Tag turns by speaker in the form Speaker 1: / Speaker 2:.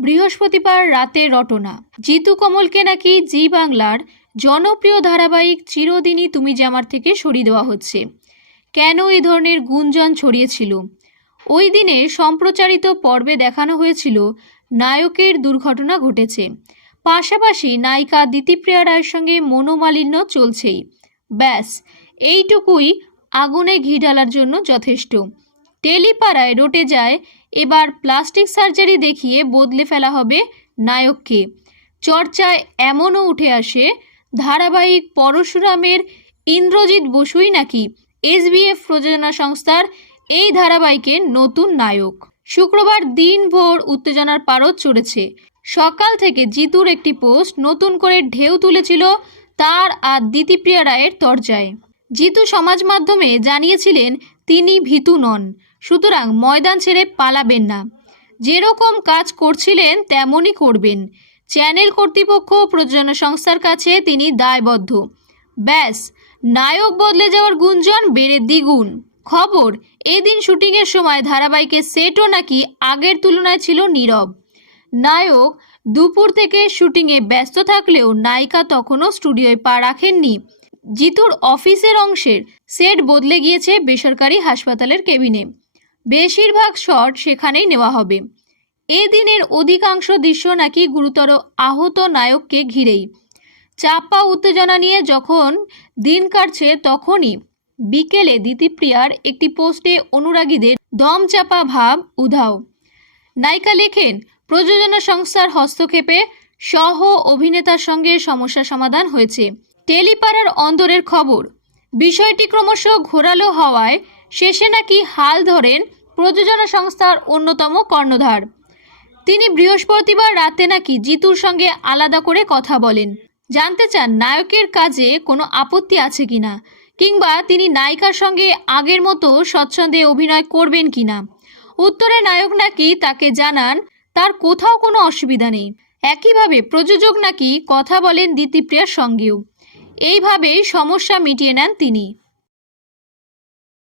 Speaker 1: বৃহস্পতিবার রাতে রটনা। জিতু কমলকে নাকি জি বাংলার জনপ্রিয় ধারাবাহিক চিরদিনই তুমি জামার থেকে সরিয়ে দেওয়া হচ্ছে। কেন এই ধরনের গুঞ্জন ছড়িয়েছিল? ওই দিনে সম্প্রচারিত পর্বে দেখানো হয়েছিল নায়কের দুর্ঘটনা ঘটেছে। পাশাপাশি নায়িকা দিতিপ্রিয়া রায়ের সঙ্গে মনোমালিন্য চলছেই। ব্যাস, এইটুকুই আগুনে ঘি ঢালার জন্য যথেষ্ট। টেলিপাড়ায় রটে যায় এবার প্লাস্টিক সার্জারি দেখিয়ে বদলে ফেলা হবে নায়ককে। চর্চায় এমনও উঠে আসে, ধারাবাহিক পরশুরামের ইন্দ্রজিৎ বসুই নাকি এসবিএফ প্রযোজনা সংস্থার এই ধারাবাহিকের নতুন নায়ক। শুক্রবার দিনভর উত্তেজনার পারদ চড়েছে। সকাল থেকে জিতুর একটি পোস্ট নতুন করে ঢেউ তুলেছিল তার আর দিতিপ্রিয়া রায়ের তরজায়। জিতু সমাজ মাধ্যমে জানিয়েছিলেন, তিনি ভীতু নন। সুতরাং ময়দান ছেড়ে পালাবেন না। যেরকম কাজ করছিলেন, তেমনই করবেন। চ্যানেল কর্তৃপক্ষ প্রযোজনা সংস্থার কাছে তিনি দায়বদ্ধ। ব্যাস, নায়ক বদলে যাওয়ার গুঞ্জন বেড়ে দ্বিগুণ। খবর, এদিন শুটিংয়ের সময় ধারাবাহিকের সেটও নাকি আগের তুলনায় ছিল নীরব। নায়ক, দুপুর থেকে শুটিংয়ে ব্যস্ত থাকলেও নায়িকা তখনও স্টুডিওয় পা রাখেননি। জিতুর অফিসের অংশের সেট বদলে গিয়েছে বেসরকারি হাসপাতালের কেবিনে। বেশিরভাগ শট সেখানেই নেওয়া হবে। এ দিনের অধিকাংশ দৃশ্য নাকি গুরুতর আহত নায়ককে ঘিরেই। চাপা উত্তেজনা নিয়ে যখন দিন কাটছে তখনই বিকেলে দিতিপ্রিয়ার একটি পোস্টে অনুরাগীদের দমচাপা ভাব উধাও। নায়িকা লেখেন, প্রযোজনা সংস্থার হস্তক্ষেপে সহ অভিনেতার সঙ্গে সমস্যা সমাধান হয়েছে। টেলিপাড়ার অন্দরের খবর। বিষয়টি ক্রমশ ঘোরালো হওয়ায় শেষে নাকি হাল ধরেন প্রযোজনা সংস্থার অন্যতম কর্ণধার। তিনি বৃহস্পতিবার রাতে নাকি জিতুর সঙ্গে আলাদা করে কথা বলেন। জানতে চান নায়কের কাজে কোনো আপত্তি আছে কিনা, কিংবা তিনি নায়িকার সঙ্গে আগের মতো স্বচ্ছন্দে অভিনয় করবেন কিনা। উত্তরে নায়ক নাকি তাকে জানান, তার কোথাও কোনো অসুবিধা নেই। একইভাবে প্রযোজক নাকি কথা বলেন দিতিপ্রিয়ার সঙ্গেও। এইভাবেই সমস্যা মিটিয়ে নেন তিনি।